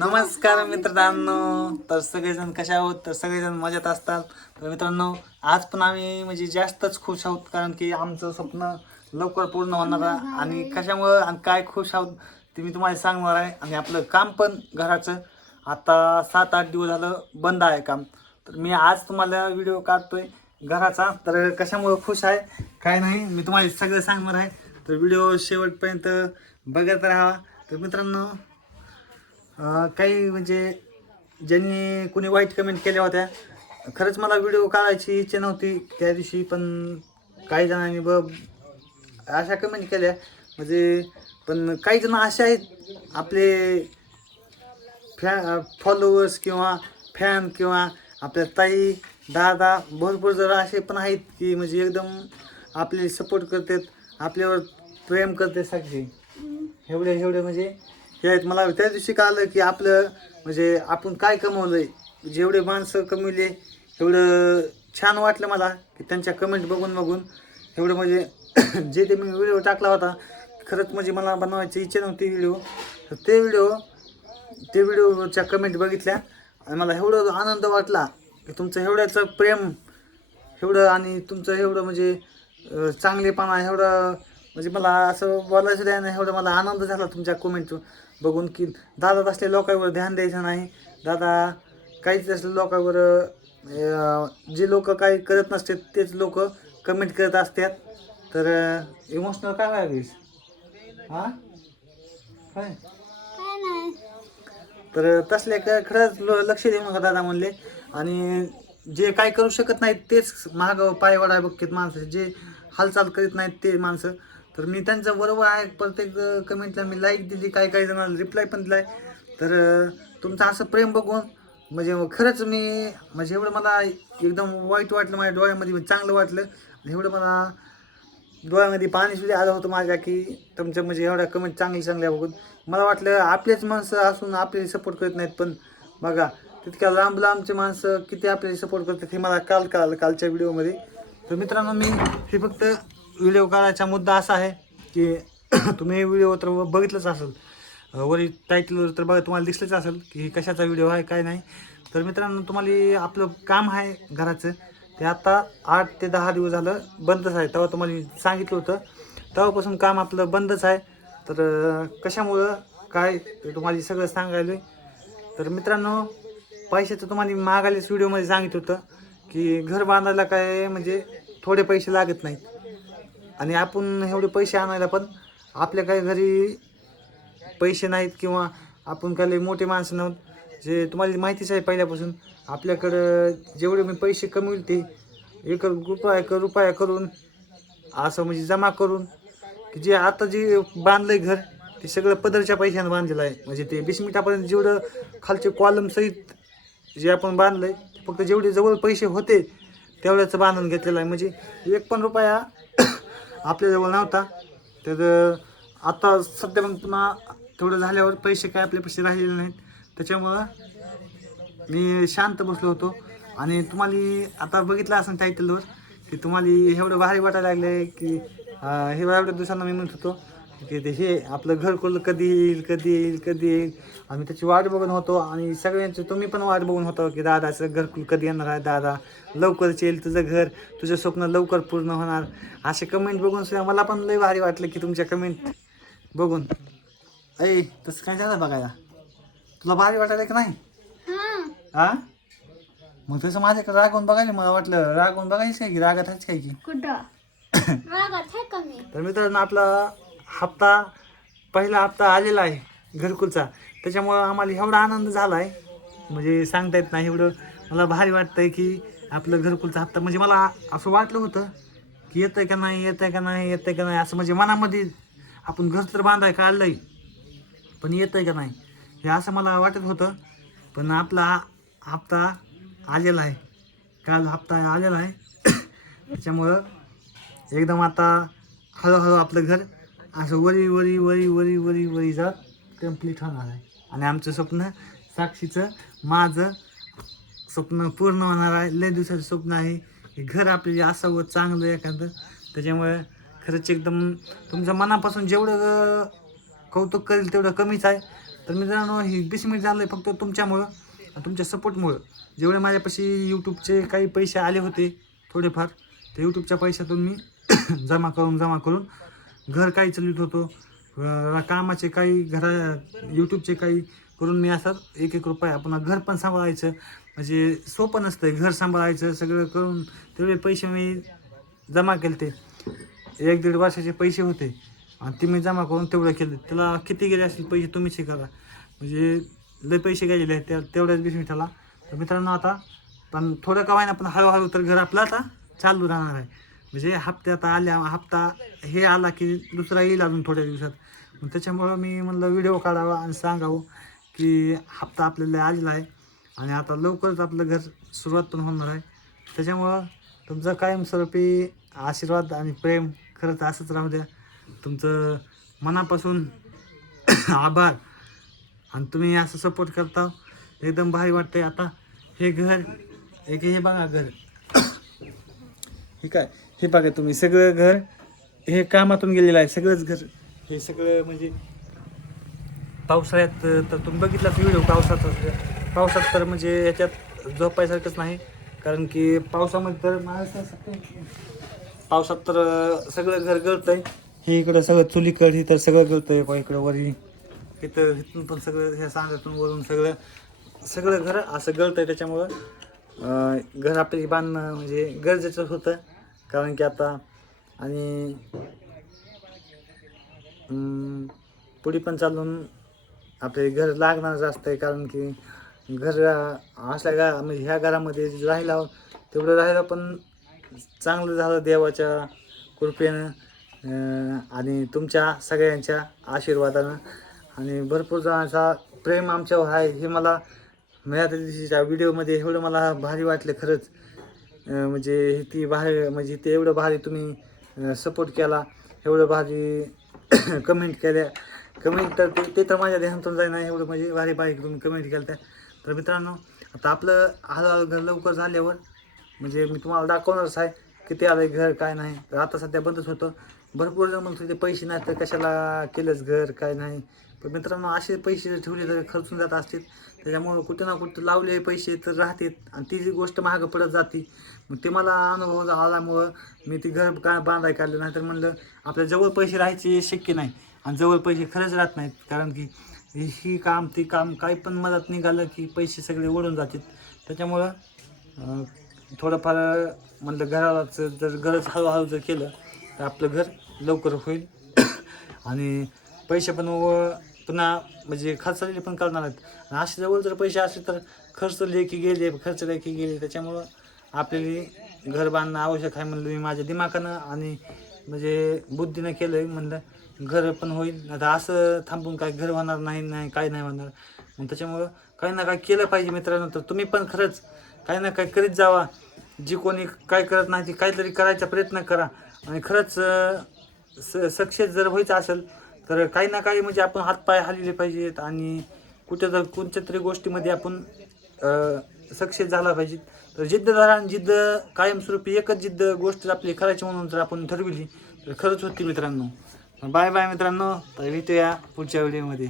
नमस्कार मित्रांनो तर सगळेजण कशा आहोत? तर सगळेजण मजेत असतात. तर मित्रांनो आज पण आम्ही म्हणजे जास्तच खुश आहोत कारण की आमचं स्वप्न लवकर पूर्ण होणार आहे. आणि कशामुळं आणि काय खुश आहोत ते मी तुम्हाला सांगणार आहे. आणि आपलं काम पण घराचं. आता सात आठ दिवस झालं बंद आहे काम. तर मी आज तुम्हाला व्हिडिओ काढतोय घराचा. तर कशामुळं खुश आहे? काय नाही मी तुम्हाला सगळं सांगणार आहे. तर व्हिडिओ शेवटपर्यंत बघत राहा. तर मित्रांनो अं, काही म्हणजे ज्यांनी कुणी वाईट कमेंट केल्या होत्या खरंच मला व्हिडिओ काढायची इच्छा नव्हती त्या दिवशी पण काही जणांनी ब अशा कमेंट केल्या. म्हणजे पण काही जण असे आहेत आपले फॅ फॉलोअर्स किंवा फॅन किंवा आपल्या ताई दादा भरपूर जर असे पण आहेत की म्हणजे एकदम आपले सपोर्ट करतात आपल्यावर प्रेम करते साक्षी एवढे एवढे म्हणजे हे आहेत. मला त्या दिवशी कळलं की आपलं म्हणजे आपण काय कमवलंय? म्हणजे जेवढे माणसं कमविले एवढं छान वाटलं मला की त्यांच्या कमेंट बघून बघून एवढं म्हणजे जे ते मी व्हिडिओ टाकला होता खरंच म्हणजे मला बनवायची इच्छा नव्हती व्हिडिओ तर ते व्हिडिओ ते व्हिडिओच्या कमेंट बघितल्या आणि मला एवढं आनंद वाटला की तुमचं एवढ्याचं प्रेम एवढं आणि तुमचं एवढं म्हणजे चांगलेपणा एवढं म्हणजे मला असं बोलायचं द्या नाही एवढं मला आनंद झाला तुमच्या कमेंट बघून की दादा असले लोकांवर ध्यान द्यायचं नाही. दादा काहीच असले लोकांवर जे लोक काही करत नसतात तेच लोक कमेंट करत असतात. तर इमोशनल काय व्हावीस हां? काय? काय तर तसले क- खरंच लक्ष देऊ नका दादा म्हणले. आणि जे काय करू शकत नाहीत तेच महाग पाय वाढाय बघतात माणसं जे हालचाल करीत नाहीत ते माणसं. तर मी त्यांचं बरोबर आहे. प्रत्येक कमेंटला मी लाईक दिली. काही काही जणांना रिप्लाय पण दिलाय. तर तुमचं असं प्रेम बघून म्हणजे खरंच मी म्हणजे एवढं मला एकदम वाईट वाटलं. माझ्या डोळ्यामध्ये चांगलं वाटलं. एवढं मला डोळ्यामध्ये पाणी सुद्धा आलं होतं माझ्या की तुमच्या म्हणजे एवढ्या कमेंट चांगली चांगल्या बघून. मला वाटलं आपलेच माणसं असून आपले सपोर्ट करत नाहीत पण बघा तितक्या लांब लांबचे माणसं किती आपल्याला सपोर्ट करतात हे मला काल कळालं कालच्या व्हिडिओमध्ये तर मित्रांनो मी हे फक्त व्हिडिओ काढायचा मुद्दा असा आहे की तुम्ही व्हिडिओ तर बघितलंच असेल. वरी वरील टायटलवर तर बघा तुम्हाला दिसलंच असेल की कशाचा व्हिडिओ आहे काय नाही. तर मित्रांनो तुम्हाला आपलं काम आहे घराचं. ते आता आठ ते दहा दिवस झालं बंदच आहे. तेव्हा तुम्हाला सांगितलं होतं तेव्हापासून काम आपलं बंदच आहे. तर कशामुळं काय ते तुम्हाला सगळं सांगायला तर मित्रांनो पैशाचं तुम्हाला मी मागायलाच व्हिडिओमध्ये सांगितलं होतं की घर बांधायला काय म्हणजे थोडे पैसे लागत नाहीत. आणि आपण एवढे पैसे आणायला पण आपल्या काही घरी पैसे नाहीत किंवा आपण काही मोठे माणसं नव्हत. जे तुम्हाला माहितीच आहे पहिल्यापासून आपल्याकडं जेवढे मी पैसे कमविले ते एक रुपया कर रुपया करून असं म्हणजे जमा करून की जे आता जे बांधलं आहे घर ते सगळं पदरच्या पैशानं बांधलेलं आहे. म्हणजे ते बिस्मिटापर्यंत जेवढं खालचे कॉलम सहित जे आपण बांधलं आहे फक्त जेवढे जवळ पैसे होते तेवढ्याचं बांधून घेतलेलं आहे. म्हणजे एक पण रुपया आपल्याजवळ नव्हता. तर आता सध्या मग पुन्हा तेवढं झाल्यावर पैसे काय आपल्यापाशी राहिलेले नाहीत. त्याच्यामुळं मी शांत बसलो होतो. आणि तुम्हाला आता बघितलं असं टायटलवर की तुम्हाला एवढं भारी वाटायला लागलं आहे की हे एवढ्या दिवसांना मी म्हणत होतो ते हे आपलं घरकुल कधी येईल कधी येईल कधी येईल. आम्ही त्याची वाट बघून होतो आणि सगळ्यांची तुम्ही पण वाट बघून होतो की दादाचं घरकुल कधी येणार आहे? दादा लवकरच येईल तुझं घर तुझं स्वप्न लवकर पूर्ण होणार. असे कमेंट बघून सुद्धा मला पण लय भारी वाटलं की तुमच्या कमेंट बघून. ऐ तसं काय झालं बघायला? तुला भारी वाटायला की नाही? हा. मग तसं माझ्याकडे रागवून बघायला मला वाटलं रागवून बघायचं काय की? रागात आहेच काय की तर मित्रांनो आपला हप्ता पहिला हप्ता आलेला आहे घरकुलचा. त्याच्यामुळं आम्हाला एवढा आनंद झाला आहे म्हणजे सांगता येत नाही एवढं. मला भारी वाटतंय की आपलं घरकुलचा हप्ता म्हणजे मला असं वाटलं होतं की येतंय का नाही येतंय का नाही येतंय का नाही असं म्हणजे मनामध्ये आपण घर तर बांधाय काढलंय पण येतंय का नाही हे असं मला वाटत होतं. पण आपला हप्ता आलेला आहे. काल हप्ता आलेला आहे. त्याच्यामुळं एकदम आता हळूहळू आपलं घर असं वरी वरी वरी वरी वरी वरी जात कंप्लीट होणार आहे. आणि आमचं स्वप्न साक्षीचं माझं स्वप्न पूर्ण होणार आहे. लय दिवसाचं स्वप्न आहे. की घर आपले असावं चांगलं एखादं. त्याच्यामुळे खरंच एकदम तुमच्या मनापासून जेवढं कौतुक करेल तेवढं कमीच आहे. तर मित्रांनो हे वीस मिनिट झालं फक्त तुमच्यामुळं आणि तुमच्या सपोर्टमुळं जेवढे माझ्यापाशी यूट्यूबचे काही पैसे आले होते थोडेफार ते यूट्यूबच्या पैशातून मी जमा करून जमा करून घर काही चालवित होतो? कामाचे काही घरा यूट्यूबचे काही करून मी असं एक एक रुपया पुन्हा घर पण सांभाळायचं. म्हणजे सोपं नसतं घर सांभाळायचं सगळं करून तेवढे पैसे मी जमा केले ते एक दीड वर्षाचे पैसे होते. आणि ते मी जमा करून तेवढं केलं. त्याला किती गेले असतील पैसे तुम्हीच शे करा. म्हणजे लय पैसे गेलेले आहेत त्या तेवढ्याच वीस मिनिटाला तर मित्रांनो आता पण थोडं का ना पण हळूहळू तर घर आपलं आता चालू राहणार आहे. म्हणजे हप्ते आता आल्या हप्ता हे आला की दुसरा येईल अजून थोड्या दिवसात. मग त्याच्यामुळं मी म्हणलं व्हिडिओ काढावा आणि सांगावं की हप्ता आपल्याला आलेला आहे आणि आता लवकरच आपलं घर सुरुवात पण होणार आहे. त्याच्यामुळं तुमचं कायमस्वरूपी आशीर्वाद आणि प्रेम खरंच असंच राहू द्या. तुमचं मनापासून आभार. आणि तुम्ही असं सपोर्ट करता एकदम भारी वाटतंय आता. हे घर एक हे बघा घर. हे काय? हे बघा तुम्ही सगळं घर हे कामातून गेलेलं आहे सगळंच घर. हे सगळं म्हणजे पावसाळ्यात तर तुम्ही बघितलाच व्हिडिओ पावसाचा. पावसात तर म्हणजे याच्यात झोपायसारखंच नाही कारण की पावसामध्ये तर महाराष्ट्रात पावसात तर सगळं घर गळतंय. हे इकडं सगळं चुलीकड हे तर सगळं गळतंय पहा इकडं वरी. इथं इथून पण सगळं ह्या सांगातून वरून सगळं सगळं घर असं गळतंय त्याच्यामुळं घर आपल्याला बांधणं म्हणजे गरजेचं होतं. कारण की आता आणि पुढे पण चालून आपले घर लागणारच आहे कारण की घर असल्या गा म्हणजे ह्या घरामध्ये राहिला तेवढं राहिलं पण चांगलं झालं देवाच्या कृपेनं आणि तुमच्या सगळ्यांच्या आशीर्वादानं. आणि भरपूर जणांचा प्रेम आमच्यावर आहे हे मला मिळाल्या दिवशीच्या व्हिडिओमध्ये एवढं मला भारी वाटलं खरंच. म्हणजे ती भारी म्हणजे ते एवढं भारी तुम्ही सपोर्ट केला एवढं भारी कमेंट केल्या. कमेंट तर ते ते तर माझ्या ध्यानातून जाईना एवढं म्हणजे भारी भारी तुम्ही कमेंट केल्या त्या तर मित्रांनो आता आपलं हळूहळू घर लवकर झाल्यावर म्हणजे मी तुम्हाला दाखवणारच आहे किती आलं घर काय नाही. तर आता सध्या बंदच होतं. भरपूर जण म्हणतो ते पैसे नाही तर कशाला केलंच घर काय नाही. पण मित्रांनो असे पैसे जर ठेवले तर खर्चून जात असतील. त्याच्यामुळं कुठे ना कुठे लावले पैसे तर राहतात. आणि ती जी गोष्ट महाग पडत जाते मग ते मला अनुभव आल्यामुळं मी ती घर का बांधाय काढलं. नाही तर म्हणलं आपल्या जवळ पैसे राहायचे शक्य नाही. आणि जवळ पैसे खरंच राहत नाहीत. कारण की ही काम ती काम काही पण मदत निघालं की पैसे सगळे ओढून जातात. त्याच्यामुळं थोडंफार म्हणलं घरालाच जर गरज हळूहळू जर केलं तर आपलं घर लवकर होईल. आणि पैसे पण व- पुन्हा म्हणजे खर्चलेले पण करणार आहेत. आणि असे जवळ जर पैसे असले तर खर्च की गेले खर्च लेखी गेले. त्याच्यामुळं आपल्याला घर बांधणं आवश्यक आहे म्हणलं मी माझ्या दिमागानं. आणि म्हणजे बुद्धीनं केलं आहे म्हणलं घर पण होईल. आता असं थांबून काय घर होणार नाही नाही काय नाही होणार. मग त्याच्यामुळं काही ना काय केलं पाहिजे मित्रांनो. तर तुम्ही पण खरंच काही ना काही करीत जावा. जी कोणी काय करत नाही ती काहीतरी करायचा प्रयत्न करा. आणि खरंच सक्सेस जर व्हायचं असेल तर काही ना काही म्हणजे आपण हातपाय हालले पाहिजेत. आणि कुठे तर कोणत्या तरी गोष्टीमध्ये आपण सक्सेस झाला पाहिजे. तर जिद्द धरा आणि जिद्द कायमस्वरूपी एकच जिद्द गोष्ट आपली करायची म्हणून जर आपण ठरविली तर खरंच होती मित्रांनो. बाय बाय मित्रांनो. तर भेटूया पुढच्या व्हिडिओमध्ये.